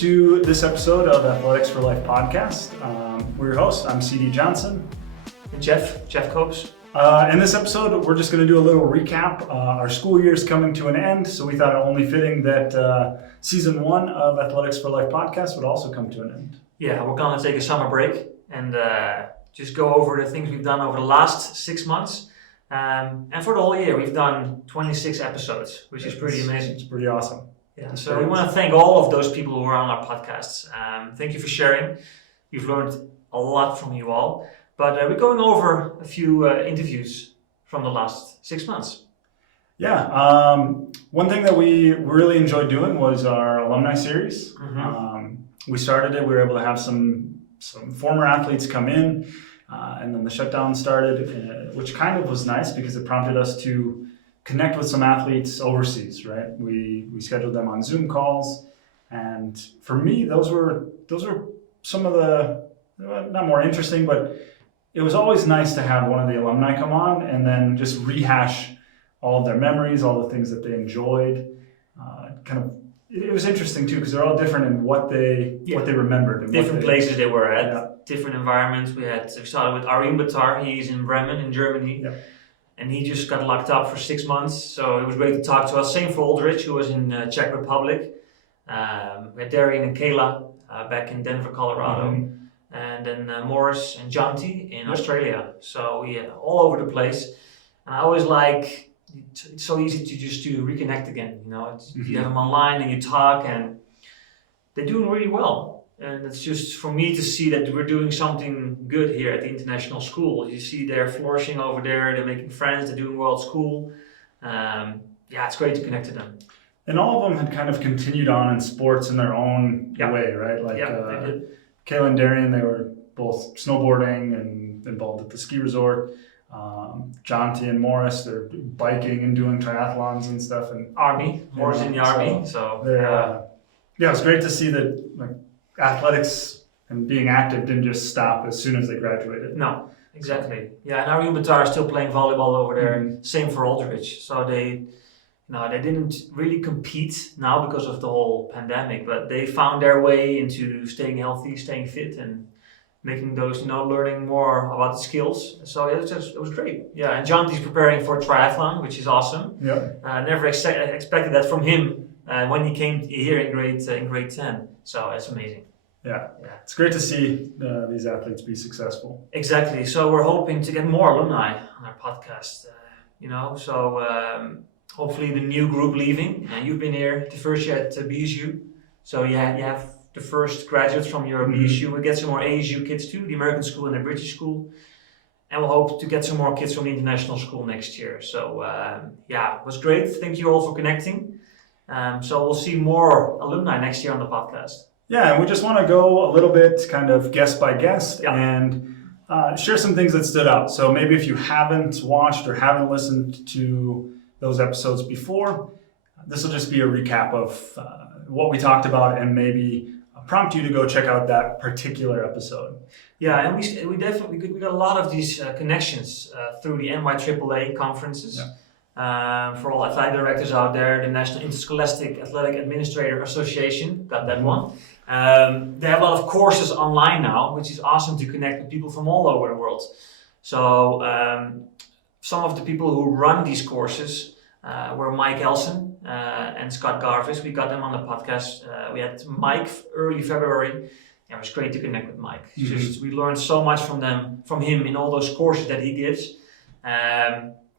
to this episode of Athletics for Life podcast. We're your hosts. I'm CD Johnson. And Jeff Koops. In this episode, we're just going to do a little recap. Our school year is coming to an end, so we thought it only fitting that season 1 of Athletics for Life podcast would also come to an end. Yeah, we're going to take a summer break and just go over the things we've done over the last 6 months. And for the whole year, we've done 26 episodes, which is pretty amazing. It's pretty awesome. Yeah, so we want to thank all of those people who are on our podcasts. Thank you for sharing. We've learned a lot from you all. But we're going over a few interviews from the last 6 months. Yeah, one thing that we really enjoyed doing was our alumni series. We started it, we were able to have some former athletes come in, and then the shutdown started, which kind of was nice because it prompted us to connect with some athletes overseas, right? We scheduled them on Zoom calls, and for me, those were some of the, not more interesting, but it was always nice to have one of the alumni come on and then just rehash all of their memories, all the things that they enjoyed. It was interesting too because they're all different in what they remembered. And different places they were at, different environments. We started with Arim Batar. He's in Bremen in Germany. Yeah. And he just got locked up for 6 months, so it was great to talk to us. Same for Aldrich, who was in Czech Republic. We had Darian and Kayla back in Denver, Colorado. And then Morris and Jonty in Australia. So we all over the place. And I always like, it's so easy to reconnect again. You know, you have them online and you talk, and they're doing really well. And it's just for me to see that we're doing something good here at the international school. You see they're flourishing over there, they're making friends, they're doing well at school. It's great to connect to them. And all of them had kind of continued on in sports in their own way, right? Like they did. Kayla and Darian, they were both snowboarding and involved at the ski resort. Jonty and Morris, they're biking and doing triathlons and stuff. And Army, Morris in the Army. It was great to see that athletics and being active didn't just stop as soon as they graduated. No, exactly. Yeah, and Arim Batar is still playing volleyball over there. Same for Aldrich. So they didn't really compete now because of the whole pandemic, but they found their way into staying healthy, staying fit, and making those, learning more about the skills. So it was great. Yeah, and Jonty's preparing for triathlon, which is awesome. Yeah. Never expected that from him when he came here in grade 10. So it's amazing. Yeah, it's great to see these athletes be successful. Exactly. So we're hoping to get more alumni on our podcast. Hopefully the new group leaving. You've been here the first year at BSU. So you have the first graduates from your BSU. We'll get some more ASU kids too, the American school and the British school. And we'll hope to get some more kids from the international school next year. So it was great. Thank you all for connecting. So we'll see more alumni next year on the podcast. Yeah, and we just want to go a little bit kind of guest by guest and share some things that stood out. So maybe if you haven't watched or haven't listened to those episodes before, this will just be a recap of what we talked about and maybe prompt you to go check out that particular episode. Yeah, and we got a lot of these connections through the NYAAA conferences. Yeah. For all athletic directors out there, the National Interscholastic Athletic Administrator Association, got that one. They have a lot of courses online now, which is awesome to connect with people from all over the world. So some of the people who run these courses were Mike Elson and Scott Garvis. We got them on the podcast. We had Mike early February. It was great to connect with Mike. We learned so much from him in all those courses that he gives.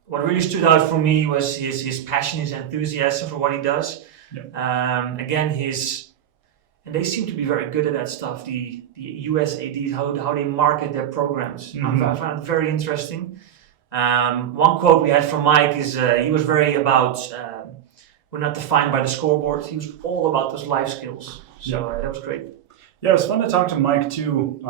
What really stood out for me was his passion, his enthusiasm for what he does. Yeah. And they seem to be very good at that stuff. The USADs, how they market their programs. I found it very interesting. One quote we had from Mike is he was very about we're not defined by the scoreboard. He was all about those life skills. So that was great. Yeah, it was fun to talk to Mike too,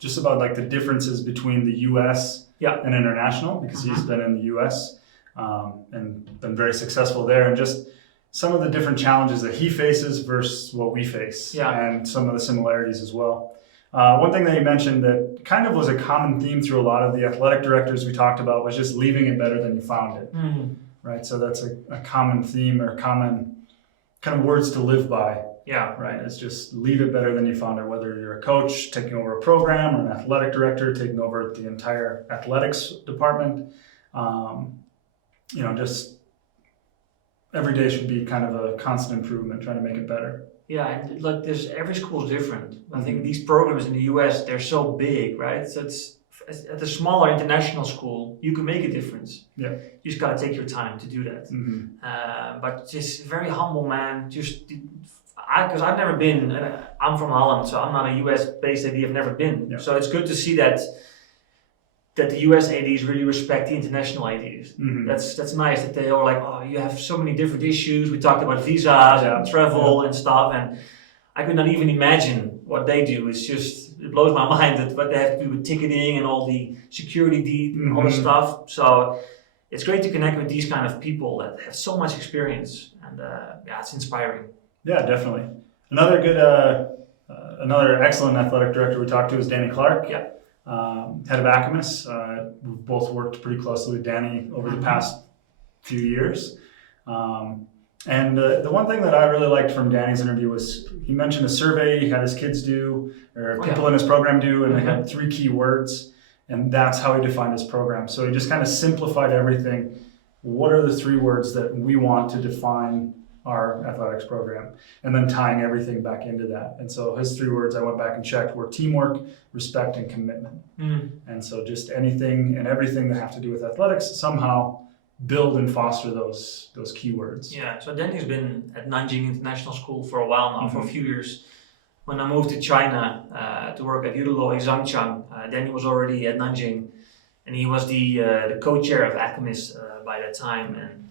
just about like the differences between the U.S. and international, because he's been in the U.S. And been very successful there, and just some of the different challenges that he faces versus what we face, and some of the similarities as well. One thing that he mentioned that kind of was a common theme through a lot of the athletic directors we talked about was just leaving it better than you found it, right? So that's a common theme or common kind of words to live by Yeah. Right? It's just leave it better than you found it, whether you're a coach taking over a program or an athletic director taking over the entire athletics department. Just every day should be kind of a constant improvement, trying to make it better. Yeah, and look, every school is different. I think these programs in the US, they're so big, right? So it's at a smaller international school, you can make a difference. Yeah. You just got to take your time to do that. But just very humble man. Because I've never been. I'm from Holland, so I'm not a US-based AD. I've never been. Yeah. So it's good to see that the US ADs really respect the international ADs. That's nice that they are like, oh, you have so many different issues. We talked about visas and travel and stuff, and I could not even imagine what they do. It blows my mind that what they have to do with ticketing and all the security and all the stuff. So it's great to connect with these kind of people that have so much experience, and it's inspiring. Yeah, definitely. Another excellent athletic director we talked to is Danny Clark. Yeah. Head of ACAMIS. We've both worked pretty closely with Danny over the past few years. And the one thing that I really liked from Danny's interview was he mentioned a survey he had his kids do, or people in his program do, and they had 3 key words, and that's how he defined his program. So he just kind of simplified everything. What are the 3 words that we want to define our athletics program, and then tying everything back into that. And so his 3 words I went back and checked were teamwork, respect, and commitment. And so just anything and everything that have to do with athletics somehow build and foster those keywords. Yeah, so Danny's been at Nanjing International School for a while now, for a few years. When I moved to China to work at Yudalo Zhangchang, Danny was already at Nanjing, and he was the co-chair of ACAMIS by that time. And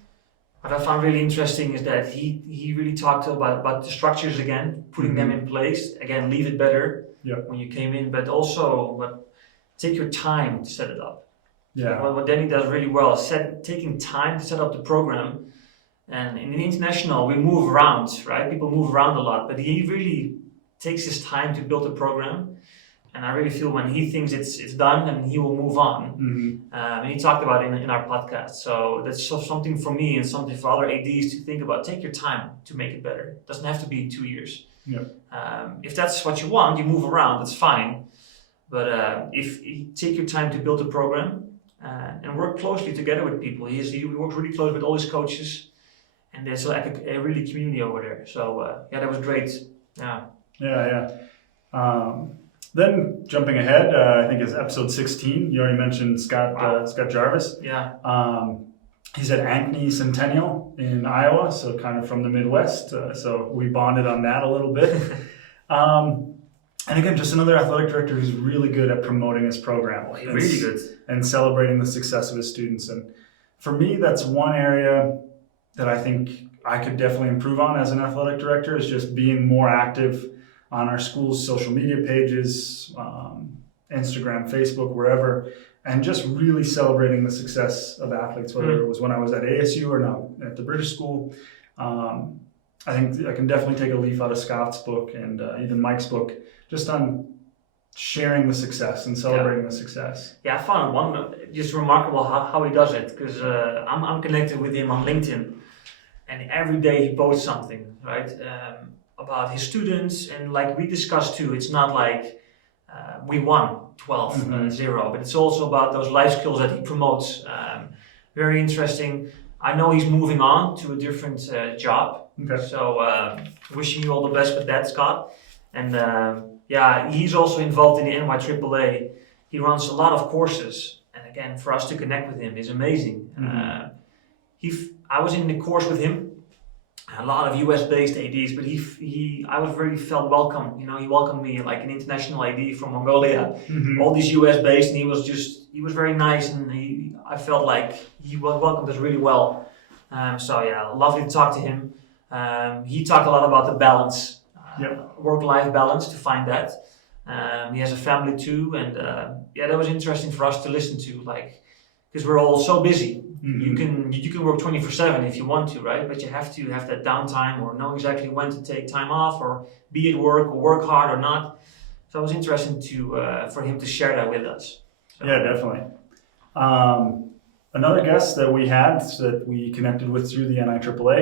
what I found really interesting is that he really talked about the structures again, putting them in place. Again, leave it better when you came in, but also take your time to set it up. Yeah. What Danny does really well is taking time to set up the program. And in the international, we move around, right? People move around a lot, but he really takes his time to build a program. And I really feel when he thinks it's done, then he will move on. And he talked about it in our podcast. So that's something for me and something for other ADs to think about. Take your time to make it better. It doesn't have to be 2 years. If that's what you want, you move around, that's fine. But if you take your time to build a program and work closely together with people, he works really close with all his coaches. And there's like a really community over there. So that was great. Then jumping ahead, I think it's episode 16. You already mentioned Scott Jarvis. Yeah. He's at Ankeny Centennial in Iowa, so kind of from the Midwest. So we bonded on that a little bit. And again, just another athletic director who's really good at promoting his program. Really good. And celebrating the success of his students. And for me, that's one area that I think I could definitely improve on as an athletic director, is just being more active on our school's social media pages, Instagram, Facebook, wherever, and just really celebrating the success of athletes, whether it was when I was at ASU or now at the British School. I think I can definitely take a leaf out of Scott's book and even Mike's book, just on sharing the success and celebrating the success. Yeah, I found one just remarkable how he does it, because I'm connected with him on LinkedIn, and every day he posts something, right? About his students, and like we discussed too, it's not like we won 12-0, but it's also about those life skills that he promotes. Very interesting. I know he's moving on to a different job, so wishing you all the best with that, Scott. And he's also involved in the NYAAA. He runs a lot of courses, and again, for us to connect with him is amazing. I was in the course with him. A lot of US-based ADs, but I was really felt welcome. He welcomed me like an international AD from Mongolia. All these US-based, and he was very nice, and I felt like he welcomed us really well. Lovely to talk to him. He talked a lot about the balance, work-life balance, to find that. He has a family too, and that was interesting for us to listen to, like, because we're all so busy. You can work 24/7 if you want to, right? But you have to have that downtime, or know exactly when to take time off, or be at work, or work hard or not. So it was interesting for him to share that with us. So. Yeah, definitely. Another guest that we had that we connected with through the NIAAA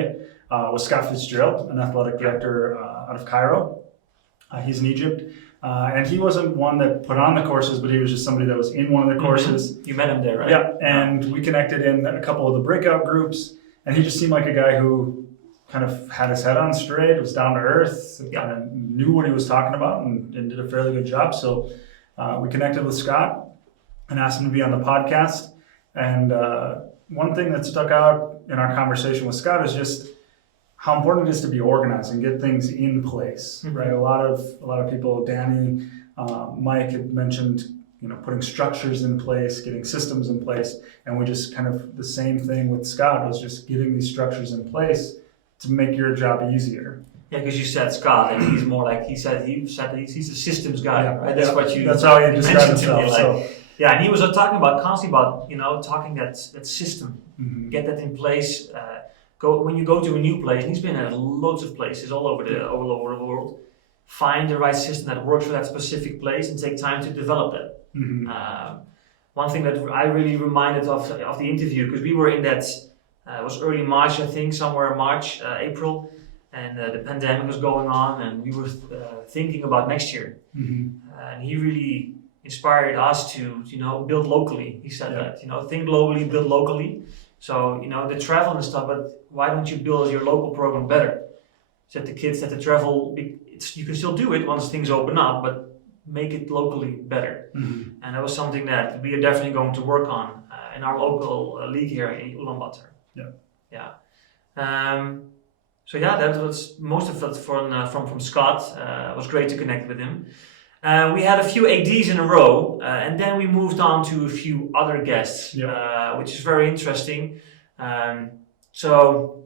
was Scott Fitzgerald, an athletic director out of Cairo. He's in Egypt. And he wasn't one that put on the courses, but he was just somebody that was in one of the courses. You met him there, right? Yeah, and we connected in a couple of the breakout groups, and he just seemed like a guy who kind of had his head on straight, was down to earth, kind of knew what he was talking about, and did a fairly good job. So we connected with Scott and asked him to be on the podcast. And one thing that stuck out in our conversation with Scott is just how important it is to be organized and get things in place, right? A lot of people, Danny, Mike had mentioned, putting structures in place, getting systems in place, and we just kind of the same thing with Scott was just getting these structures in place to make your job easier. Yeah, because you said Scott, and he's more like he's a systems guy, right? That's what you. That's how he described himself. Yeah, and he was talking about constantly about talking that system, get that in place. When you go to a new place, and he's been at loads of places all over the world. Find the right system that works for that specific place and take time to develop that. One thing that I really reminded of the interview, because we were in that, it was early March, I think, somewhere in March, April, and the pandemic was going on, and we were thinking about next year. And he really inspired us to, build locally. He said that, think globally, build locally. So, the travel and stuff, but why don't you build your local program better? So that the kids that the travel, you can still do it once things open up, but make it locally better. And that was something that we are definitely going to work on in our local league here in Ulaanbaatar. So that was most of it from Scott. It was great to connect with him. We had a few ADs in a row, and then we moved on to a few other guests, which is very interesting. So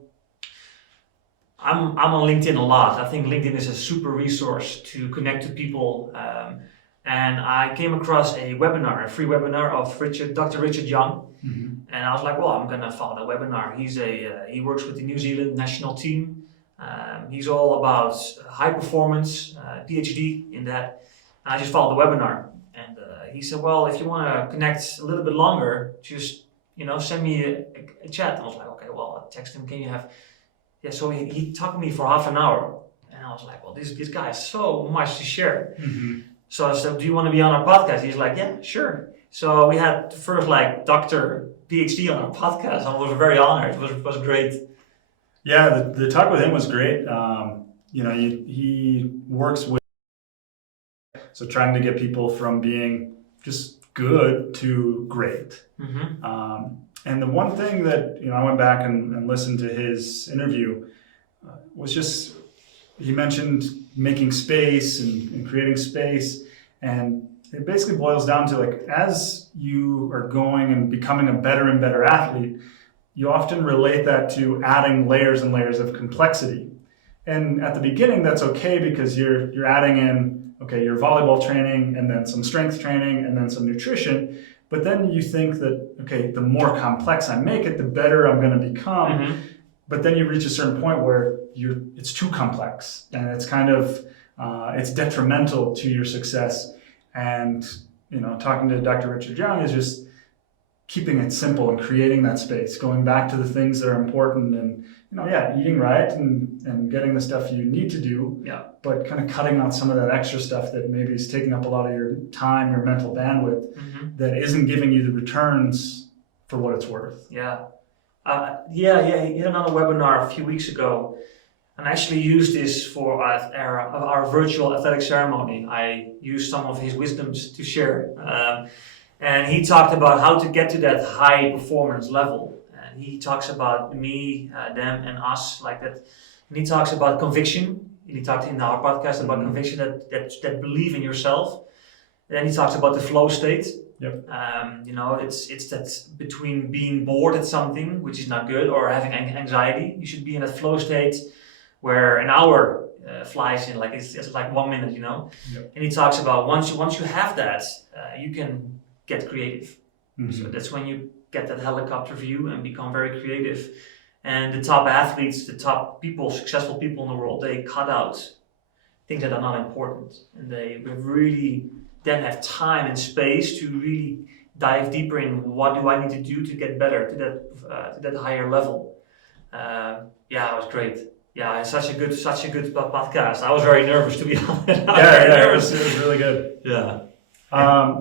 I'm on LinkedIn a lot. I think LinkedIn is a super resource to connect to people. And I came across a free webinar of Dr. Richard Young. And I was like, well, I'm going to follow the webinar. He works with the New Zealand national team. He's all about high performance, PhD in that. And I just followed the webinar. And he said, well, if you want to connect a little bit longer, just, send me a chat. And I was like, okay, well, I text him, can you have... Yeah, so he talked to me for half an hour. And I was like, well, this guy has so much to share. So I said, do you want to be on our podcast? He's like, yeah, sure. So we had the first Dr. PhD on our podcast. I was very honored. It was great. Yeah, the talk with him was great. He works with, so trying to get people from being just good to great. And the one thing that, I went back and listened to his interview was just, he mentioned making space and creating space. And it basically boils down to as you are going and becoming a better and better athlete, you often relate that to adding layers and layers of complexity. And at the beginning, that's okay because you're adding in, your volleyball training and then some strength training and then some nutrition. But then you think that, the more complex I make it, the better I'm going to become. But then you reach a certain point where it's too complex and it's kind of, it's detrimental to your success. And, talking to Dr. Richard Young is just keeping it simple and creating that space, going back to the things that are important and, eating right and getting the stuff you need to do, but kind of cutting out some of that extra stuff that maybe is taking up a lot of your time, your mental bandwidth, that isn't giving you the returns for what it's worth. He had another webinar a few weeks ago, and I actually used this for our virtual athletic ceremony. I used some of his wisdoms to share. And he talked about how to get to that high performance level. And he talks about me, them, and us like that. And he talks about conviction. He talked in our podcast about conviction, that belief in yourself. And then he talks about the flow state. It's that between being bored at something, which is not good, or having anxiety. You should be in a flow state where an hour flies in, it's like 1 minute, And he talks about once you have that, you can get creative. So that's when you get that helicopter view and become very creative. And the top athletes, the top people, successful people in the world, they cut out things that are not important, and they really then have time and space to really dive deeper in what do I need to do to get better to that higher level. Yeah, it was great. Yeah, it's such a good podcast. I was very nervous, to be honest. It was really good. Yeah.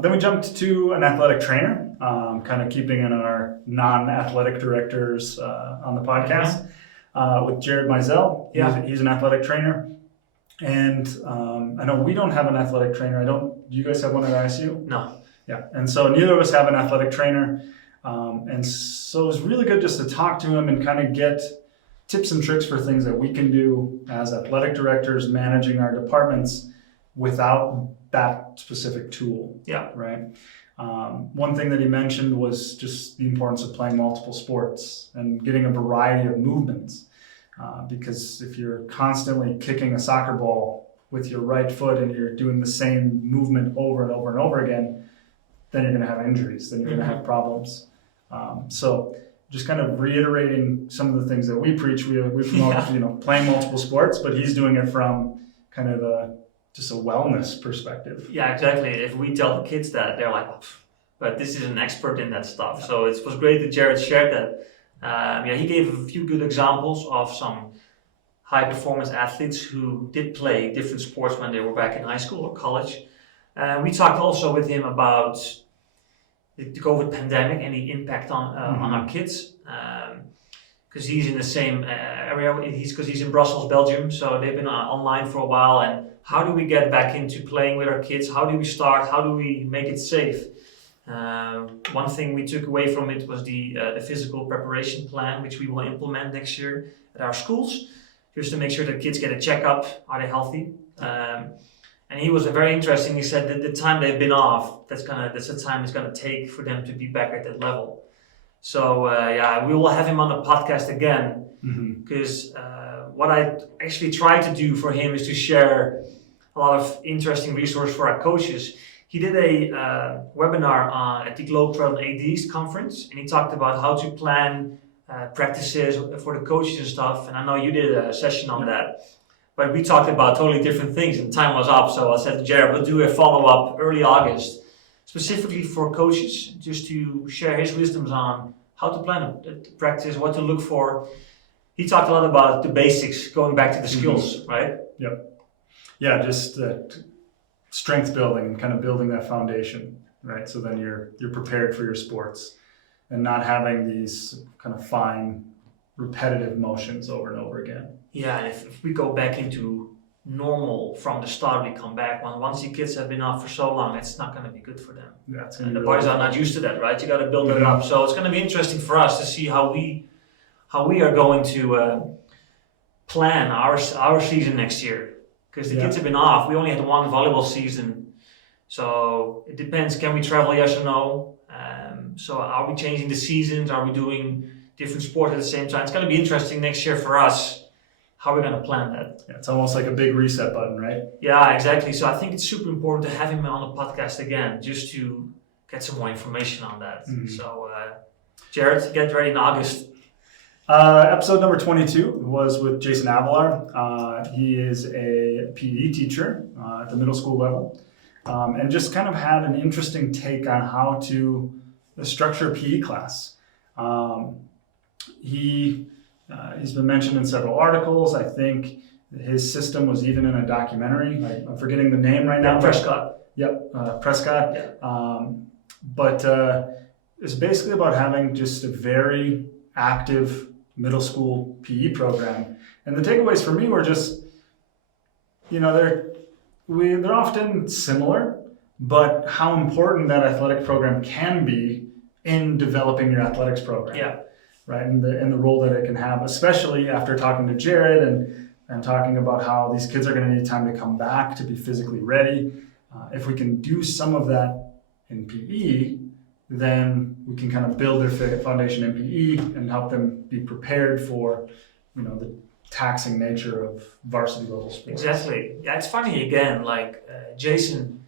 Then we jumped to an athletic trainer, kind of keeping in our non-athletic directors on the podcast, with Jared Mizell. He's an athletic trainer. And I know we don't have an athletic trainer. Do you guys have one at ISU? No. Yeah, and so neither of us have an athletic trainer. And so it was really good just to talk to him and kind of get tips and tricks for things that we can do as athletic directors managing our departments without that specific tool. Yeah. Right. One thing that he mentioned was just the importance of playing multiple sports and getting a variety of movements. Because if you're constantly kicking a soccer ball with your right foot and you're doing the same movement over and over and over again, then you're going to have injuries, then you're going to have problems. So just kind of reiterating some of the things that we preach. We promote, playing multiple sports, but he's doing it from kind of just a wellness perspective. Yeah, exactly. If we tell the kids that, they're like, but this is an expert in that stuff. So it was great that Jared shared that. He gave a few good examples of some high performance athletes who did play different sports when they were back in high school or college. We talked also with him about the COVID pandemic and the impact on our kids, because he's in the same area. Because he's in Brussels, Belgium, so they've been online for a while. And how do we get back into playing with our kids? How do we start? How do we make it safe? One thing we took away from it was the physical preparation plan, which we will implement next year at our schools, just to make sure that kids get a checkup. Are they healthy? And he was very interesting. He said that the time they've been off, that's the time it's gonna take for them to be back at that level. So we will have him on the podcast again, because what I actually try to do for him is to share a lot of interesting resources for our coaches. He did a webinar at the Globetrotting ADs conference, and he talked about how to plan practices for the coaches and stuff. And I know you did a session on that, but we talked about totally different things, and time was up. So I said to Jared, we'll do a follow-up early August, specifically for coaches, just to share his wisdoms on how to plan a practice, what to look for. He talked a lot about the basics, going back to the skills, right? Yep. Yeah, just strength building and kind of building that foundation, right? So then you're prepared for your sports and not having these kind of fine, repetitive motions over and over again. Yeah, and if we go back into normal from the start, we come back. Once the kids have been off for so long, it's not going to be good for them. Yeah, it's and the bodies are not used to that, right? You got to build it up. So it's going to be interesting for us to see how we are going to plan our season next year. Because the kids have been off. We only had one volleyball season. So it depends. Can we travel, yes or no? So are we changing the seasons? Are we doing different sports at the same time? It's going to be interesting next year for us, how we're going to plan that. Yeah, it's almost like a big reset button, right? Yeah, exactly. So I think it's super important to have him on the podcast again, just to get some more information on that. So Jared, get ready in August. Episode number 22 was with Jason Avalar. He is a PE teacher at the middle school level, and just kind of had an interesting take on how to structure a PE class. He's been mentioned in several articles. I think his system was even in a documentary. I'm forgetting the name right now. Prescott. Yep, Prescott. Yeah. But it's basically about having just a very active middle school PE program. And the takeaways for me were just, they're often similar, but how important that athletic program can be in developing your athletics program. Yeah. Right, and the role that it can have, especially after talking to Jared and talking about how these kids are going to need time to come back to be physically ready. If we can do some of that in PE, then we can kind of build their foundation in PE and help them be prepared for, the taxing nature of varsity level sports. Exactly. Yeah, it's funny again, Jason,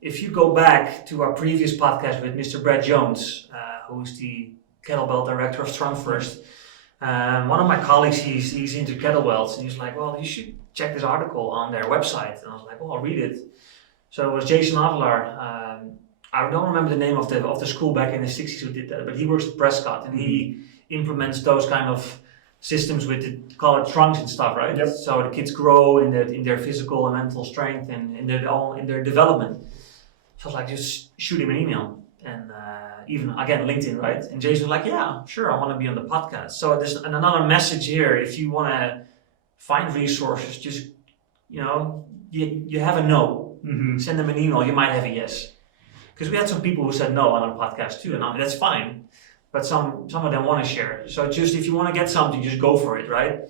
if you go back to our previous podcast with Mr. Brad Jones, who's the kettlebell director of Strong First, one of my colleagues, he's into kettlebells, and he's like, well, you should check this article on their website. And I was like, well, I'll read it. So it was Jason Avalar I don't remember the name of the school back in the 60s who did that, but he works at Prescott and he implements those kind of systems with the colored trunks and stuff, right? Yep. So the kids grow in their physical and mental strength and in their development. So I was like, just shoot him an email. And even again, LinkedIn, right? And Jason was like, yeah, sure, I want to be on the podcast. So there's another message here. If you want to find resources, just, you have a no. Send them an email, you might have a yes. Because we had some people who said no on our podcast too, and that's fine. But some of them want to share. So just if you want to get something, just go for it, right?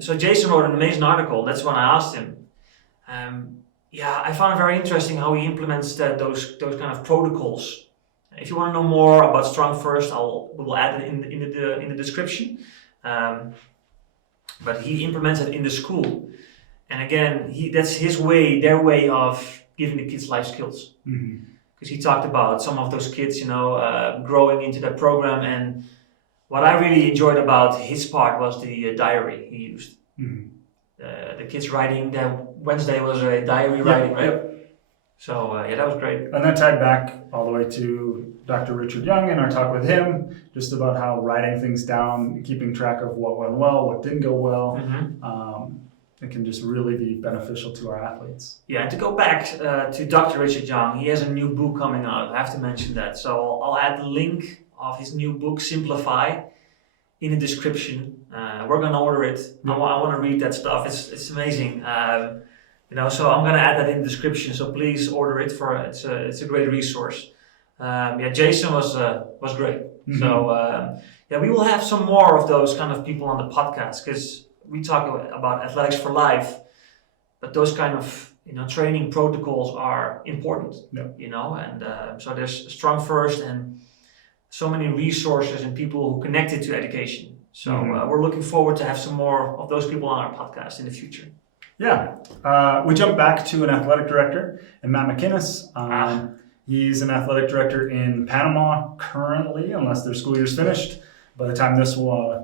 So Jason wrote an amazing article. That's when I asked him. I found it very interesting how he implements those kind of protocols. If you want to know more about Strong First, we'll add it in the description. But he implements it in the school, and again, that's his way, their way of giving the kids life skills. Because he talked about some of those kids, growing into that program, and what I really enjoyed about his part was the diary he used. The kids writing. Wednesday was a diary writing, right? Yep. So that was great. And that tied back all the way to Dr. Richard Young and our talk with him, just about how writing things down, keeping track of what went well, what didn't go well, it can just really be beneficial to our athletes. Yeah, and to go back to Dr. Richard Young, he has a new book coming out. I have to mention that. So I'll add the link of his new book, Simplify, in the description. We're going to order it. I want to read that stuff. It's amazing. So I'm going to add that in the description. So please order it. It's a great resource. Jason was great. So we will have some more of those kind of people on the podcast, because we talk about athletics for life, but those kind of training protocols are important. And so there's Strong First and so many resources and people who connected to education. So we're looking forward to have some more of those people on our podcast in the future. Yeah, we jump back to an athletic director, and Matt McInnes. He's an athletic director in Panama currently, unless their school year's finished. By the time this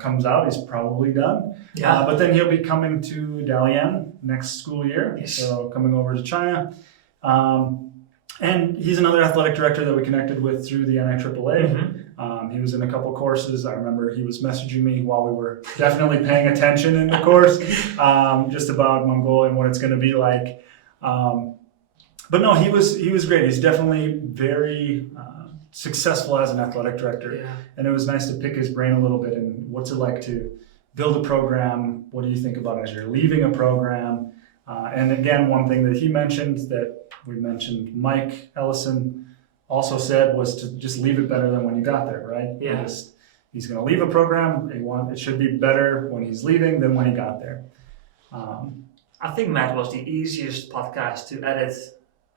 comes out, he's probably done. Yeah. But then he'll be coming to Dalian next school year, so coming over to China. And he's another athletic director that we connected with through the NIAAA. He was in a couple courses. I remember he was messaging me while we were definitely paying attention in the course, just about Mongolia and what it's going to be like. But no, he was great. He's definitely very successful as an athletic director, and it was nice to pick his brain a little bit. And what's it like to build a program? What do you think about as you're leaving a program? And again, one thing that he mentioned that we mentioned, Mike Ellison also said, was to just leave it better than when you got there, right? Yeah. He's going to leave a program. It should be better when he's leaving than when he got there. I think Matt was the easiest podcast to edit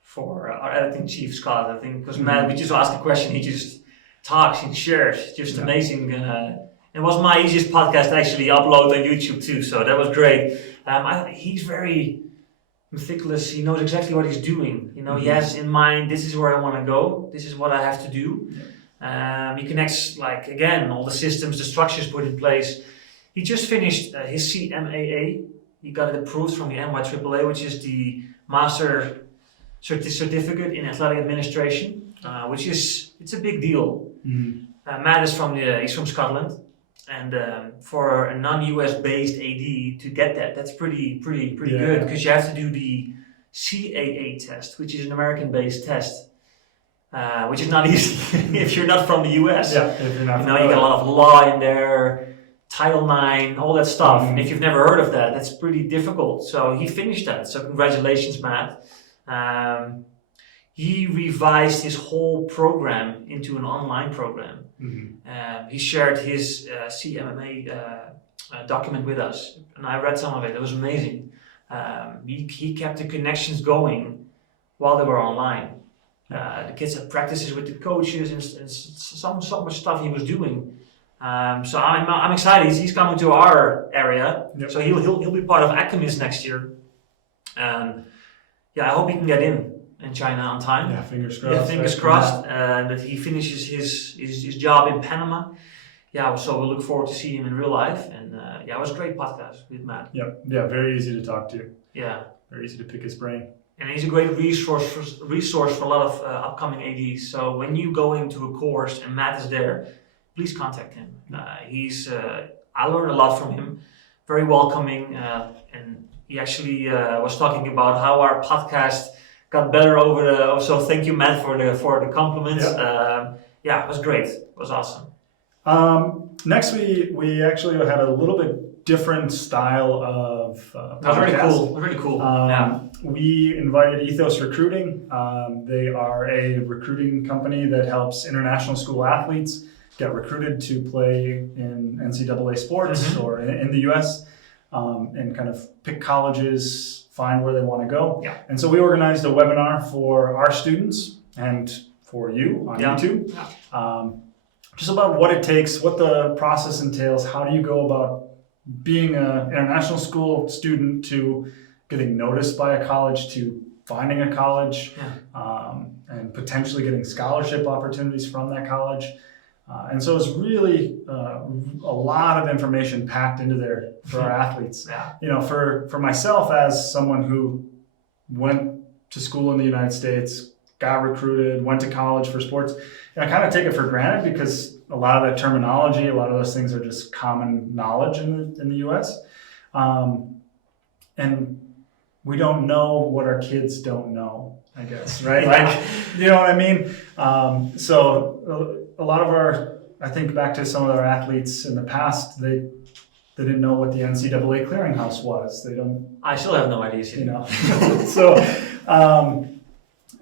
for our editing chief, Scott. I think because Matt, we just ask a question, he just talks and shares. Just amazing. It was my easiest podcast to actually upload on YouTube too, so that was great. He's very meticulous. He knows exactly what he's doing. He has in mind, this is where I want to go. This is what I have to do. He connects, all the systems, the structures put in place. He just finished his CMAA. He got it approved from the NYAAA, which is the Master Certificate in Athletic Administration, it's a big deal. Matt is he's from Scotland, and for a non-US based AD to get that's pretty good, because you have to do the CAA test, which is an American-based test, which is not easy if you're not from the US. Yeah, if you're not you got a lot of law in there, Title IX, all that stuff, and if you've never heard of that, that's pretty difficult. So he finished that. So congratulations, Matt. He revised his whole program into an online program. He shared his CMMA document with us, and I read some of it. It was amazing. He kept the connections going while they were online. The kids had practices with the coaches and so much stuff he was doing. So I'm excited. He's coming to our area, so he'll be part of Acamis next year. I hope he can get in China on time. Yeah, fingers crossed. Yeah, fingers crossed. That he finishes his job in Panama. So we'll look forward to seeing him in real life. And it was a great podcast with Matt. Yeah, very easy to talk to. Yeah. Very easy to pick his brain. And he's a great resource for a lot of upcoming ADs. So when you go into a course and Matt is there, please contact him. I learned a lot from him. Very welcoming, and he actually was talking about how our podcast got better so thank you, Matt, for the compliments. It was great. It was awesome. Next, we actually had a little bit different style of podcast. That was really cool. We invited Ethos Recruiting. They are a recruiting company that helps international school athletes get recruited to play in NCAA sports or in the US, and kind of pick colleges, find where they want to go. Yeah. And so we organized a webinar for our students and for you on YouTube. Yeah. Just about what it takes, what the process entails, how do you go about being an international school student to getting noticed by a college to finding a college, and potentially getting scholarship opportunities from that college. And so it's really a lot of information packed into there for our athletes. Yeah. You know, for myself as someone who went to school in the United States, got recruited, went to college for sports, I kind of take it for granted because a lot of that terminology, a lot of those things are just common knowledge in the US. And we don't know what our kids don't know, I guess, right? Like, you know what I mean? So a lot of I think back to some of our athletes in the past, they didn't know what the NCAA clearinghouse was. I still have no idea. You know, so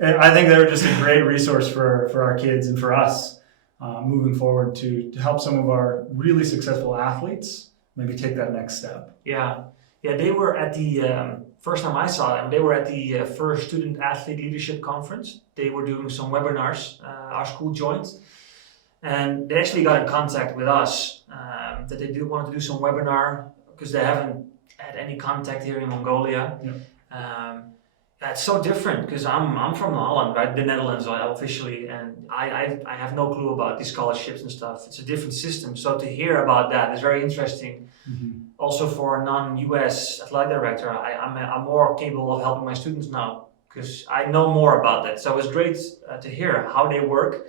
I think they're just a great resource for our kids and for us moving forward to help some of our really successful athletes maybe take that next step. Yeah, they were at the first time I saw them. They were at the first Student Athlete Leadership Conference. They were doing some webinars. Our school joined, and they actually got in contact with us that they wanted to do some webinar because they haven't had any contact here in Mongolia. Yeah. It's so different because I'm from Holland, right? The Netherlands officially, and I have no clue about these scholarships and stuff. It's a different system. So to hear about that is very interesting. Mm-hmm. Also for a non-US athletic director, I'm more capable of helping my students now because I know more about that. So it was great to hear how they work.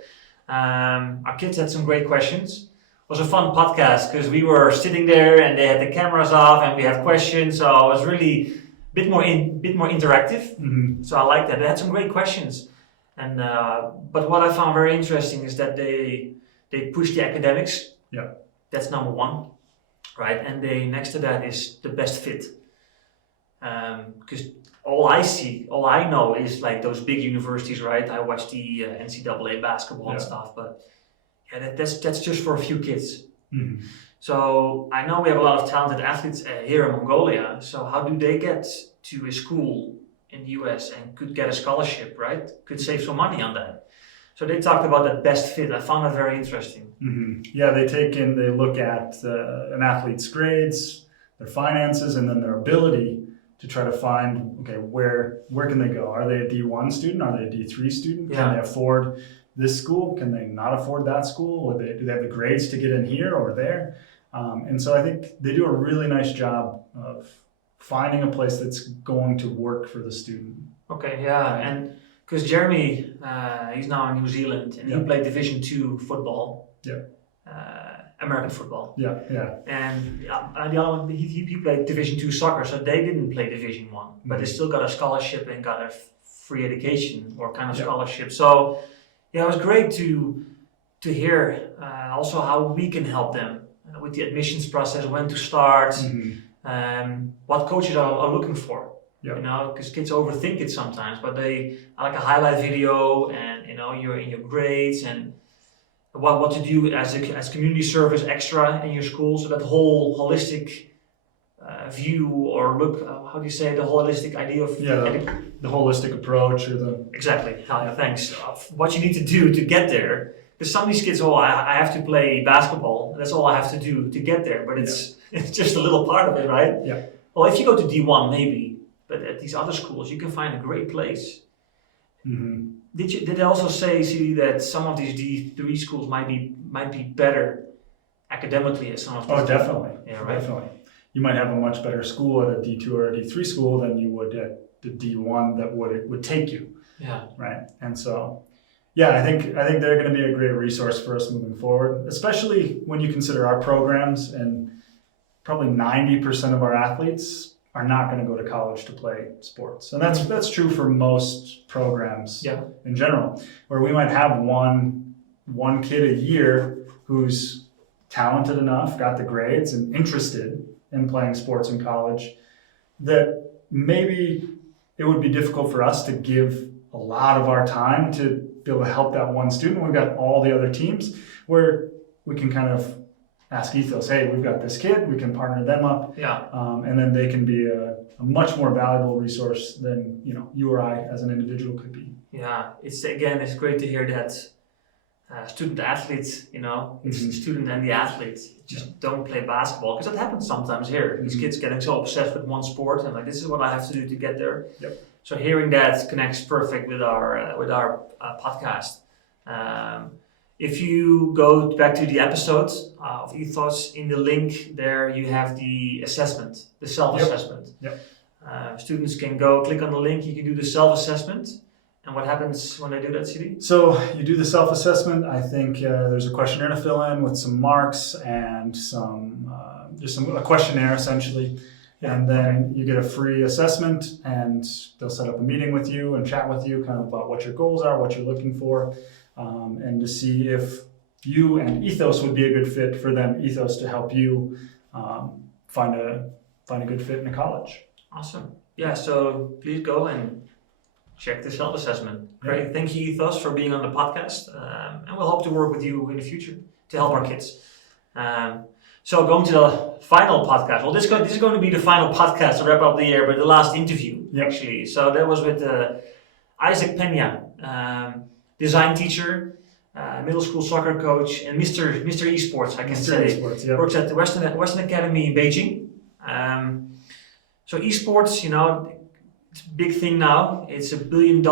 Our kids had some great questions. It was a fun podcast because we were sitting there and they had the cameras off and we had questions. So it was really bit more interactive. Mm-hmm. So I like that. They had some great questions. And but what I found very interesting is that they push the academics. Yeah. That's number one, right? And next to that is the best fit. Because all I know is like those big universities, right? I watch the NCAA basketball and stuff, but that's just for a few kids. Mm-hmm. So I know we have a lot of talented athletes here in Mongolia. So how do they get to a school in the US and could get a scholarship, right? Could save some money on that. So they talked about that best fit. I found that very interesting. Mm-hmm. Yeah, they look at an athlete's grades, their finances, and then their ability to try to find, okay, where can they go? Are they a D1 student? Are they a D3 student? Yeah. Can they afford this school? Can they not afford that school? Or do they have the grades to get in here or there? And so I think they do a really nice job of finding a place that's going to work for the student. Okay, yeah, and because Jeremy, he's now in New Zealand and he played Division II football. Yeah. American football. Yeah. And the other one, he played Division II soccer, so they didn't play Division I, but they still got a scholarship and got a free education or kind of scholarship. So yeah, it was great to hear also how we can help them with the admissions process, when to start, what coaches are looking for. Yep. You know, because kids overthink it sometimes, but they like a highlight video and your grades and what to do as community service extra in your school, so that whole holistic view or look, how do you say, the holistic idea of the holistic approach or the exactly. Thanks. What you need to do to get there. Because some of these kids, I have to play basketball. That's all I have to do to get there. But it's just a little part of it, right? Yeah. Well, if you go to D1, maybe, but at these other schools, you can find a great place. Mm-hmm. Did they also say, that some of these D3 schools might be better academically as some of these? Oh, definitely. Yeah, right. Definitely. You might have a much better school at a D2 or a D3 school than you would at the D1 that would take you. Yeah. Right. And so, yeah, I think they're going to be a great resource for us moving forward, especially when you consider our programs, and probably 90% of our athletes are not going to go to college to play sports. And that's true for most programs in general, where we might have one kid a year who's talented enough, got the grades, and interested in playing sports in college, that maybe it would be difficult for us to give a lot of our time to be able to help that one student. We've got all the other teams where we can kind of ask Ethos, hey, we've got this kid, we can partner them up, and then they can be a much more valuable resource than you or I as an individual could be. Yeah, it's great to hear that student athletes, it's the student and the athlete just don't play basketball, because that happens sometimes here. These kids getting so obsessed with one sport and like, this is what I have to do to get there. Yep. So hearing that connects perfect with our podcast. If you go back to the episode of Ethos, in the link there you have the assessment, the self-assessment. Yep. Students can go click on the link, you can do the self-assessment. And what happens when they do that, CD? So you do the self-assessment. I think there's a questionnaire to fill in with some marks and a questionnaire essentially. And then you get a free assessment, and they'll set up a meeting with you and chat with you kind of about what your goals are, what you're looking for, and to see if you and Ethos would be a good fit for them, Ethos to help you find a good fit in a college. Awesome. Yeah, so please go and check the self-assessment. Great. Yeah. Thank you, Ethos, for being on the podcast. And we'll hope to work with you in the future to help our kids. So going to the final podcast. Well, this is going to be the final podcast to wrap up the year, but the last interview, actually. So that was with Isaac Pena, design teacher, middle school soccer coach, and Mr. Esports, I can say. Esports, yeah. Works at the Western Academy in Beijing. So esports, it's a big thing now. It's $1 billion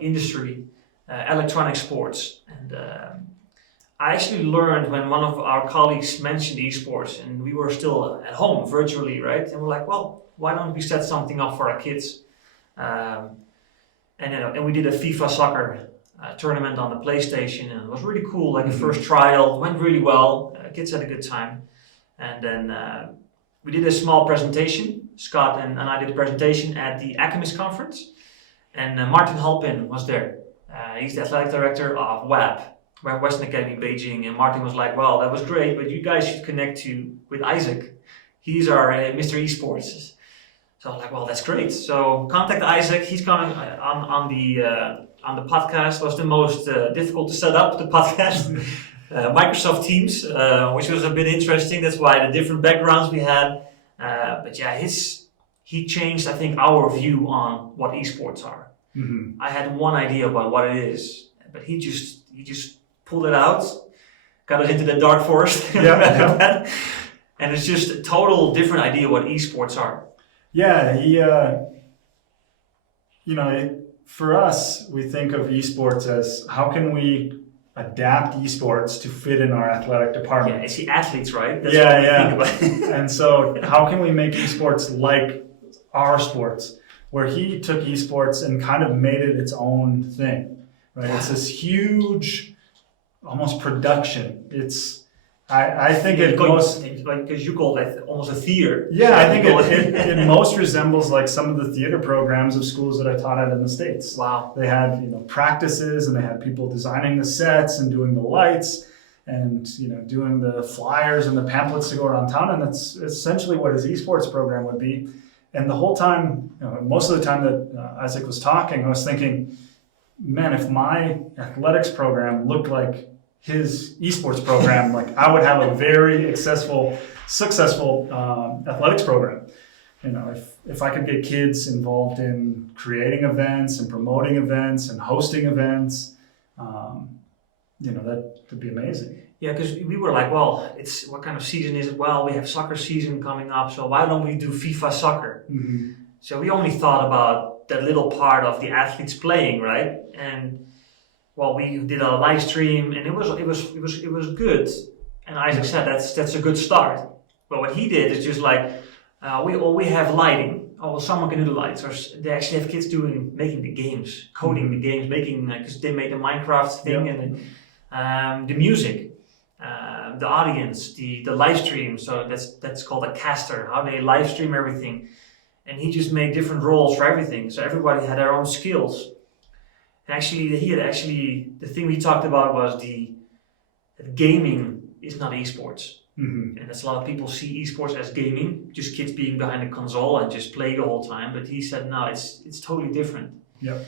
industry, electronic sports. And I actually learned when one of our colleagues mentioned esports, and we were still at home virtually, right? And we're like, well, why don't we set something up for our kids? And we did a FIFA soccer tournament on the PlayStation, and it was really cool. Like the first trial went really well. Kids had a good time. And then we did a small presentation. Scott and I did a presentation at the Academist conference, and Martin Halpin was there. He's the athletic director of WAP, Western Academy Beijing, and Martin was like, well, that was great, but you guys should connect with Isaac. He's our Mr. Esports. So I was like, well, that's great. So contact Isaac. He's coming on the podcast. It was the most difficult to set up, the podcast. Microsoft Teams, which was a bit interesting. That's why the different backgrounds we had. But yeah, he changed, I think, our view on what esports are. Mm-hmm. I had one idea about what it is, but he just pulled it out, got us into the dark forest. And it's just a total different idea what esports are. Yeah, for us, we think of esports as how can we adapt esports to fit in our athletic department. Yeah, it's the athletes, right? That's what we think about. And so how can we make esports like our sports, where he took esports and kind of made it its own thing, right? It's this huge, almost production. I think it goes, because you call that almost a theater. Yeah, I think it most resembles like some of the theater programs of schools that I taught at in the States. Wow. They had, practices, and they had people designing the sets and doing the lights and, doing the flyers and the pamphlets to go around town. And that's essentially what his esports program would be. And the whole time, most of the time that Isaac was talking, I was thinking, man, if my athletics program looked like his esports program, like I would have a very successful athletics program. If I could get kids involved in creating events and promoting events and hosting events, that would be amazing. Yeah, because we were like, well, what kind of season is it? Well, we have soccer season coming up, so why don't we do FIFA soccer? Mm-hmm. So we only thought about that little part of the athletes playing, right? And well, we did a live stream, and it was good. And Isaac said that's a good start. But what he did is just like we have lighting, someone can do the lights, or they actually have kids making the games, coding the games, because they made a Minecraft thing, and the music, the audience, the live stream. So that's called a caster, how they live stream everything. And he just made different roles for everything. So everybody had their own skills. And actually, the thing we talked about was that gaming is not esports. And that's a lot of people see esports as gaming, just kids being behind a console and just play the whole time. But he said, no, it's totally different. Yep.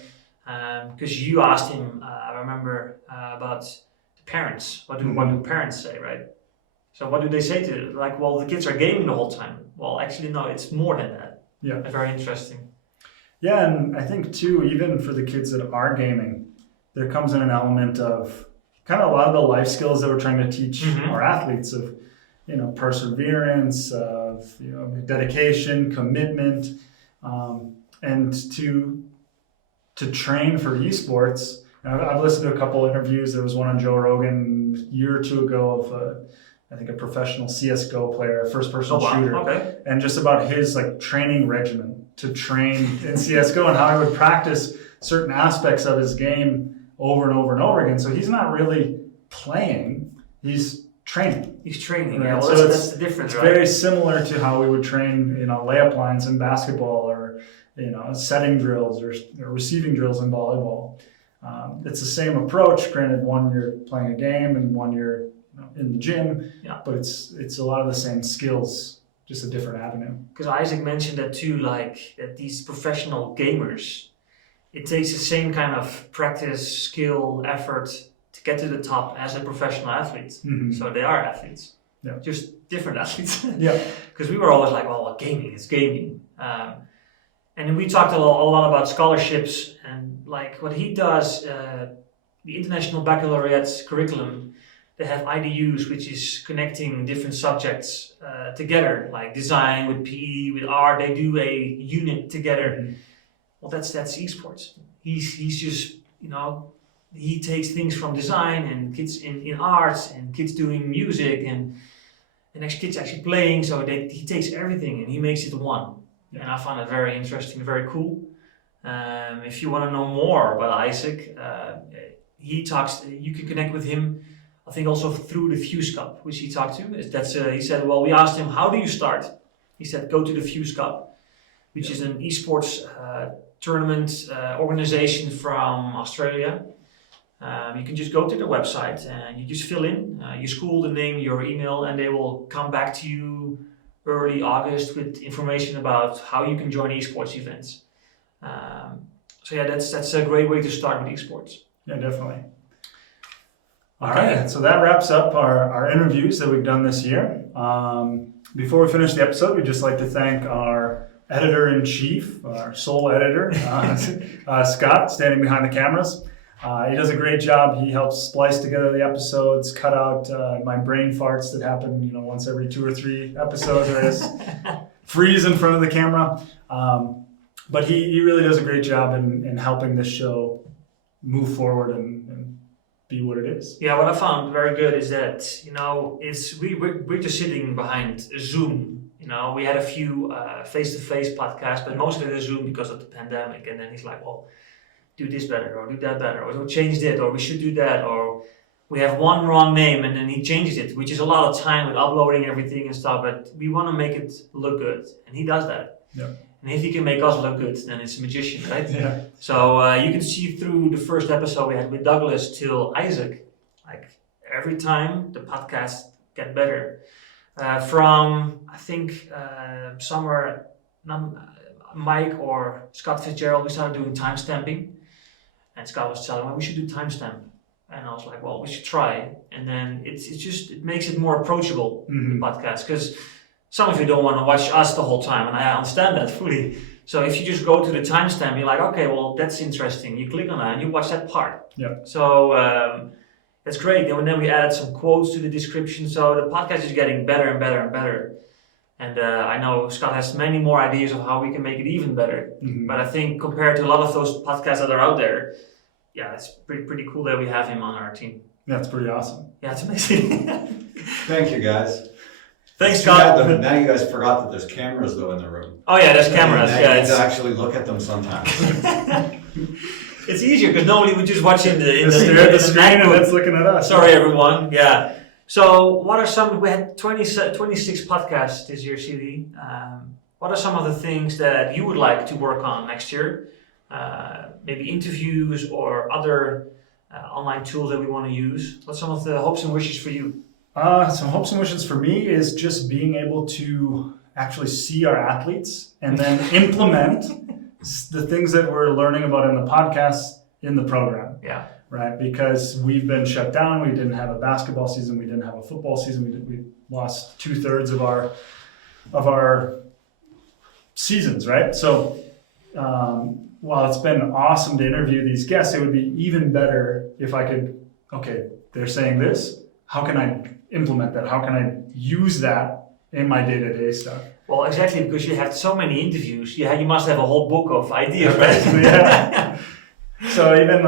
Because you asked him, I remember, about the parents. What do parents say, right? So what do they say to it? Like, well, the kids are gaming the whole time. Well, actually, no, it's more than that. Yeah. Very interesting. Yeah, and I think too, even for the kids that are gaming, there comes in an element of kind of a lot of the life skills that we're trying to teach our athletes of, perseverance, of dedication, commitment, and to train for esports. I've listened to a couple interviews. There was one on Joe Rogan a year or two ago of I think a professional CS:GO player, a first-person shooter, and just about his training regimen to train in CS:GO and how he would practice certain aspects of his game over and over and over again. So he's not really playing; he's training. He's training. Right? Yeah, well, so that's the difference. It's right? very similar to how we would train, layup lines in basketball, or setting drills or receiving drills in volleyball. It's the same approach. Granted, one you're playing a game and one you're in the gym, but it's a lot of the same skills, just a different avenue. Because Isaac mentioned that too, that these professional gamers, it takes the same kind of practice, skill, effort to get to the top as a professional athlete. So they are athletes, just different athletes. Because we were always like, well, gaming is gaming. And we talked a lot about scholarships and what he does, the International Baccalaureate curriculum. They have IDUs, which is connecting different subjects together, like design with PE, with art. They do a unit together. Well, that's esports. He's just, he takes things from design and kids in arts and kids doing music and kids actually playing. So he takes everything and he makes it one. And I found it very interesting, very cool. If you want to know more about Isaac, you can connect with him. I think also through the Fuse Cup, which he talked to. He said, well, we asked him, how do you start? He said, go to the Fuse Cup, which is an esports tournament organization from Australia. You can just go to the website and you just fill in your school, the name, your email, and they will come back to you early August with information about how you can join esports events. That's a great way to start with esports. Yeah, definitely. All right, so that wraps up our interviews that we've done this year. Before we finish the episode, we'd just like to thank our editor-in-chief, our sole editor, Scott, standing behind the cameras. He does a great job. He helps splice together the episodes, cut out my brain farts that happen, once every 2 or 3 episodes, or I just freeze in front of the camera. But he really does a great job in helping this show move forward and be what it is. Yeah, what I found very good is that, we're just sitting behind Zoom. We had a few face-to-face podcasts, but mostly the Zoom because of the pandemic. And then he's like, well, do this better or do that better, or change it, or we should do that, or we have one wrong name, and then he changes it, which is a lot of time with uploading everything and stuff, but we want to make it look good, and he does that. Yeah. And if he can make us look good, then it's a magician, right? Yeah. So you can see through the first episode we had with Douglas till Isaac, every time the podcasts get better. From, I think, somewhere, Mike or Scott Fitzgerald, we started doing timestamping. And Scott was telling me, we should do timestamp. And I was like, well, we should try. And then it makes it more approachable, the podcast. Because some of you don't want to watch us the whole time, and I understand that fully. So if you just go to the timestamp, you're like, okay, well, that's interesting. You click on that and you watch that part. Yeah. So that's great. And then we added some quotes to the description. So the podcast is getting better and better and better. And I know Scott has many more ideas of how we can make it even better. But I think compared to a lot of those podcasts that are out there, it's pretty cool that we have him on our team. That's pretty awesome. Yeah, it's amazing. Thank you, guys. Thanks, Too bad, Scott. though. Now you guys forgot that there's cameras though in the room. Oh yeah, there's cameras. Now Yeah, you need to actually look at them sometimes. it's easier because normally we just watch in the screen and MacBook. it's looking at us. Sorry, everyone. Yeah. So, what are some? We had 26 podcasts this year, CD. What are some of the things that you would like to work on next year? Maybe interviews or other online tools that we want to use. What's some of the hopes and wishes for you? Some hopes and wishes for me is just being able to actually see our athletes and then implement the things that we're learning about in the podcast in the program. Yeah. Right, because we've been shut down. We didn't have a basketball season. We didn't have a football season. We lost 2/3 of our seasons. Right, so while it's been awesome to interview these guests, it would be even better if I could. Okay, they're saying this. How can I implement that? How can I use that in my day-to-day stuff? Well, exactly, because you have so many interviews. You must have a whole book of ideas, right? Yeah. So even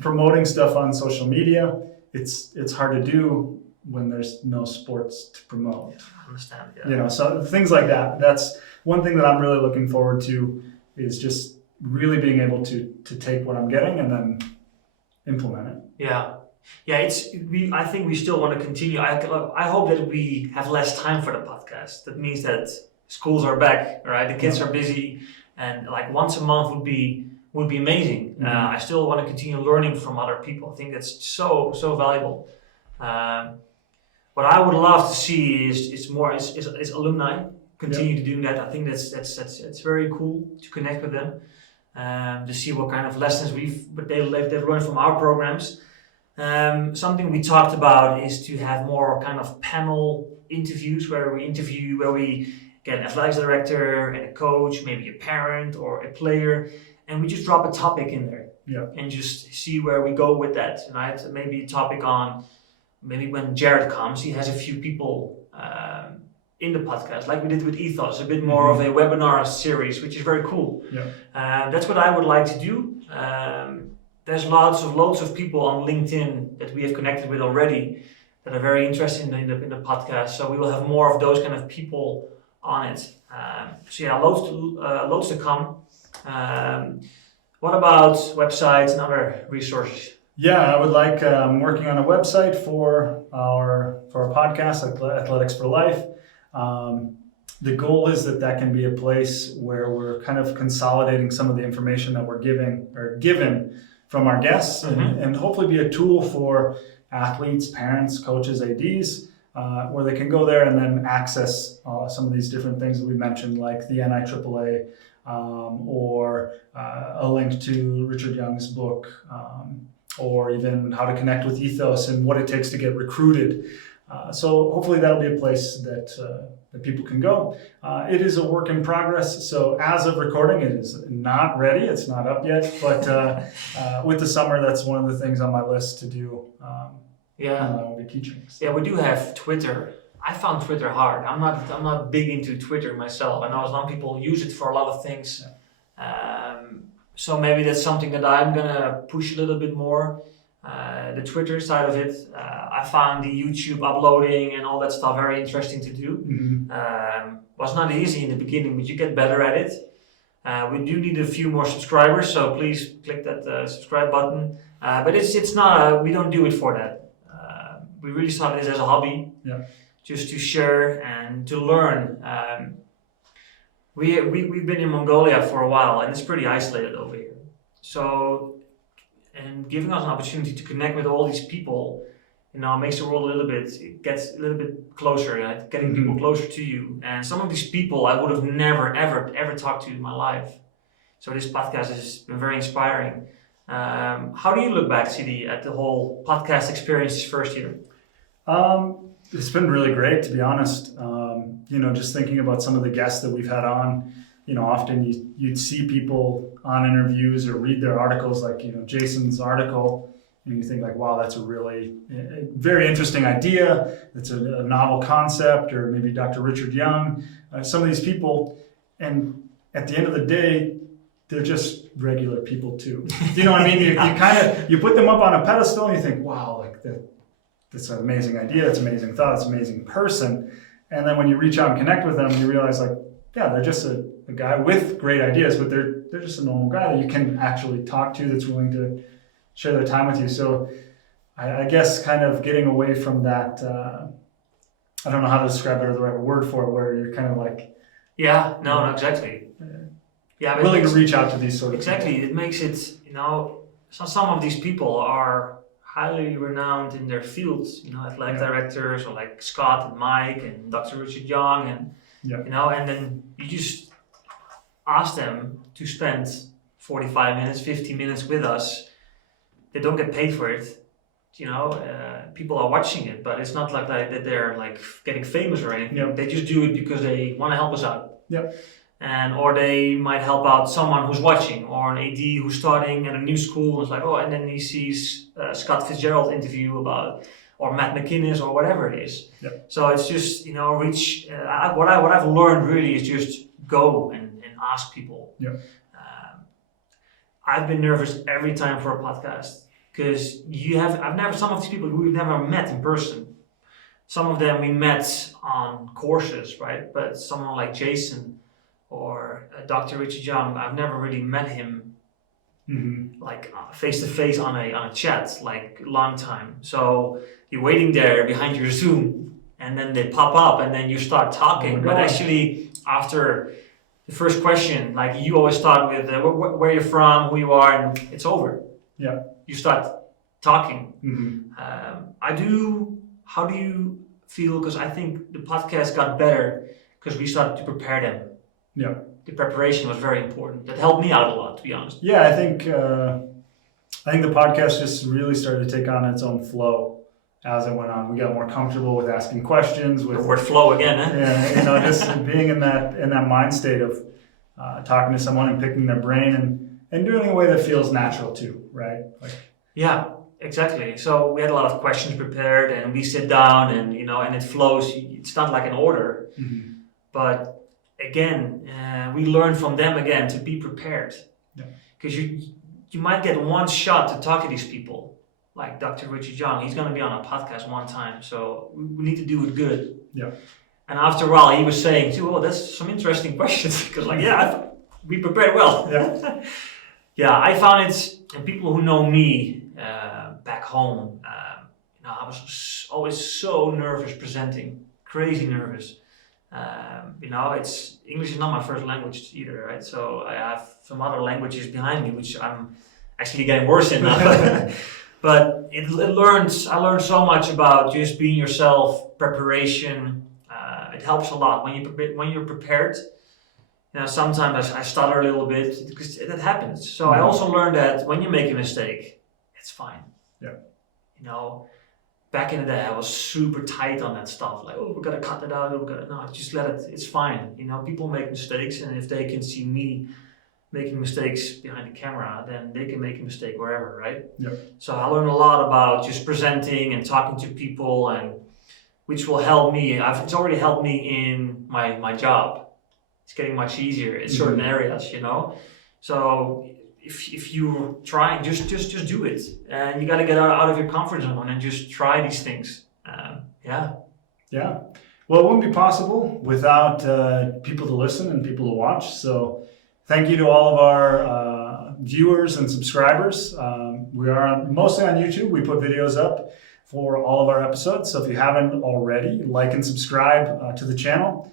promoting stuff on social media, it's hard to do when there's no sports to promote. I understand. Yeah. So things like that. That's one thing that I'm really looking forward to, is just really being able to take what I'm getting and then implement it. Yeah. Yeah, I think we still want to continue. I hope that we have less time for the podcast. That means that schools are back, right? The kids are busy, and like once a month would be amazing. Mm-hmm. I still want to continue learning from other people. I think that's so valuable. What I would love to see is alumni continue to do that. I think that's very cool to connect with them, to see what kind of lessons they've learned from our programs. Something we talked about is to have more kind of panel interviews where we get an athletics director and a coach, maybe a parent or a player, and we just drop a topic in there and just see where we go with that. Right? Maybe a topic on, maybe when Jared comes, he has a few people in the podcast, like we did with Ethos, a bit more of a webinar series, which is very cool. Yeah. That's what I would like to do. There's loads of people on LinkedIn that we have connected with already that are very interested in the podcast. So we will have more of those kind of people on it. Loads to come. What about websites and other resources? Yeah, I would like working on a website for our podcast, Athletics for Life. The goal is that can be a place where we're kind of consolidating some of the information that we're given from our guests, and hopefully be a tool for athletes, parents, coaches, ADs, where they can go there and then access some of these different things that we mentioned, like the NIAAA, or a link to Richard Young's book, or even how to connect with Ethos and what it takes to get recruited. So hopefully that'll be a place that people can go. It is a work in progress, so as of recording, it is not ready. It's not up yet, but with the summer, that's one of the things on my list to do. I will be teaching. So. Yeah, we do have Twitter. I found Twitter hard. I'm not big into Twitter myself. I know some people use it for a lot of things. So maybe that's something that I'm gonna push a little bit more. The Twitter side of it, I found the YouTube uploading and all that stuff very interesting to do. Was not easy in the beginning, but you get better at it. We do need a few more subscribers, so please click that subscribe button. But it's not. We don't do it for that. We really started this as a hobby, just to share and to learn. We've been in Mongolia for a while, and it's pretty isolated over here. So. And giving us an opportunity to connect with all these people, makes the world it gets a little bit closer, right? Getting people closer to you. And some of these people I would have never, ever talked to in my life. So this podcast has been very inspiring. How do you look back, CD, at the whole podcast experience this first year? It's been really great, to be honest. Just thinking about some of the guests that we've had on, often you'd see people on interviews or read their articles, like, Jason's article, and you think like, wow, that's a really very interesting idea. It's a novel concept, or maybe Dr. Richard Young, some of these people. And at the end of the day, they're just regular people too. You know what I mean? You put them up on a pedestal and you think, wow, like that's an amazing idea. It's an amazing thought. It's an amazing person. And then when you reach out and connect with them, you realize like, yeah, they're just a guy with great ideas, but they're just a normal guy that you can actually talk to, that's willing to share their time with you. So I guess kind of getting away from that, I don't know how to describe it or the right word for it, where you're kind of like, no, exactly. Yeah, but willing to reach out to these sort of exactly. people. It makes it, some of these people are highly renowned in their fields, athletic directors, or like Scott and Mike and Dr. Richard Young, and and then you just ask them to spend 45 minutes, 50 minutes with us. They don't get paid for it. People are watching it, but it's not like that they're like getting famous or anything. Yep. They just do it because they want to help us out. Yep. Or they might help out someone who's watching, or an AD who's starting at a new school. And it's like, and then he sees Scott Fitzgerald interview about, or Matt McInnes, or whatever it is. Yep. So it's just what I've learned really is just go and ask people. Yep. I've been nervous every time for a podcast, because some of these people who we've never met in person. Some of them we met on courses, right? But someone like Jason or Dr. Richard Young, I've never really met him like face to face on a chat, like long time. So you're waiting there behind your Zoom, and then they pop up, and then you start talking. But actually, after the first question, like you always start with where you're from, who you are, and it's over. Yeah. You start talking. How do you feel? Because I think the podcast got better because we started to prepare them. Yeah. The preparation was very important. That helped me out a lot, to be honest. Yeah, I think the podcast just really started to take on its own flow as it went on. We got more comfortable with asking questions. With the word flow again, eh? Yeah, just being in that mind state of talking to someone and picking their brain and doing it in a way that feels natural too, right? Yeah, exactly. So we had a lot of questions prepared, and we sit down, and and it flows. It's not like an order, but again, we learn from them again to be prepared, because you might get one shot to talk to these people, like Dr. Richard Young. He's going to be on a podcast one time, so we need to do it good. Yeah. And after a while, he was saying too, that's some interesting questions, because we prepared well. Yeah. I found it, and people who know me back home, I was always so nervous presenting, crazy nervous. It's English is not my first language either, right? So I have some other languages behind me, which I'm actually getting worse in now. But I learned so much about just being yourself, preparation. It helps a lot when you're prepared. Sometimes I stutter a little bit, because that happens. So I also learned that when you make a mistake, it's fine. Yeah. Back in the day, I was super tight on that stuff. Like, we gotta cut it out. No, just let it. It's fine. People make mistakes, and if they can see me making mistakes behind the camera, then they can make a mistake wherever, right? Yep. So I learned a lot about just presenting and talking to people, and which will help me. It's already helped me in my job. It's getting much easier in certain areas, So if you're trying, just do it, and you got to get out of your comfort zone and just try these things. Yeah. Well, it wouldn't be possible without people to listen and people to watch. So thank you to all of our viewers and subscribers. We are mostly on YouTube. We put videos up for all of our episodes. So if you haven't already, like and subscribe to the channel.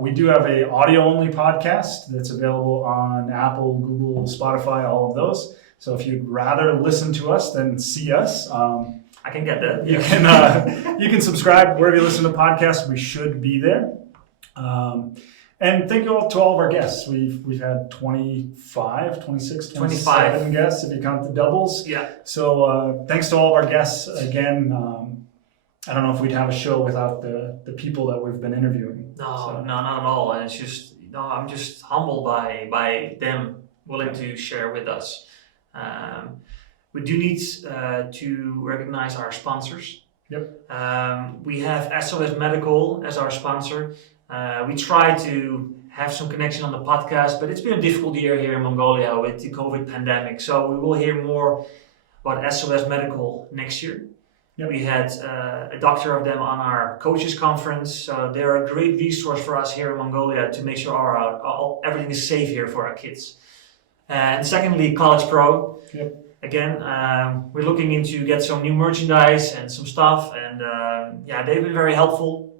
We do have an audio-only podcast that's available on Apple, Google, Spotify, all of those. So if you'd rather listen to us than see us, I can get that. You can subscribe wherever you listen to podcasts. We should be there. And thank you all to all of our guests. We've had 25, 26, 27 guests if you count the doubles. Yeah. So thanks to all of our guests again. I don't know if we'd have a show without the people that we've been interviewing. No, not at all. And it's just, I'm just humbled by them willing to share with us. We do need to recognize our sponsors. Yep. We have SOS Medical as our sponsor. We try to have some connection on the podcast, but it's been a difficult year here in Mongolia with the COVID pandemic. So we will hear more about SOS Medical next year. Yep. We had a doctor of them on our coaches conference. So they're a great resource for us here in Mongolia to make sure everything is safe here for our kids. And secondly, College Pro. Yep. Again, we're looking into get some new merchandise and some stuff, and they've been very helpful,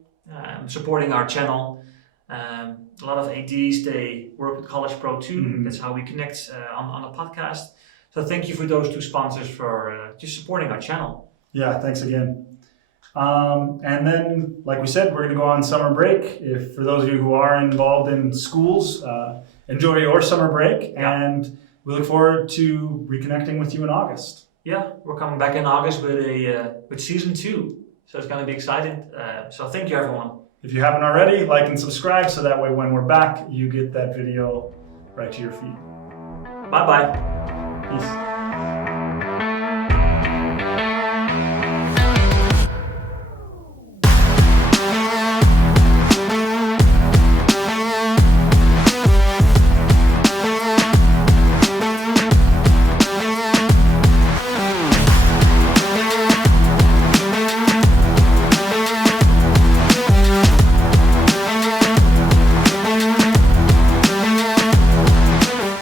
supporting our channel. A lot of ADs, they work with College Pro too. Mm-hmm. That's how we connect on the podcast. So thank you for those two sponsors for just supporting our channel. Yeah, thanks again. And then, like we said, we're going to go on summer break. If for those of you who are involved in schools, enjoy your summer break, and we look forward to reconnecting with you in August. Yeah, we're coming back in August with season 2, so it's going to be exciting. So thank you, everyone. If you haven't already, like and subscribe so that way when we're back, you get that video right to your feed. Bye-bye. Peace.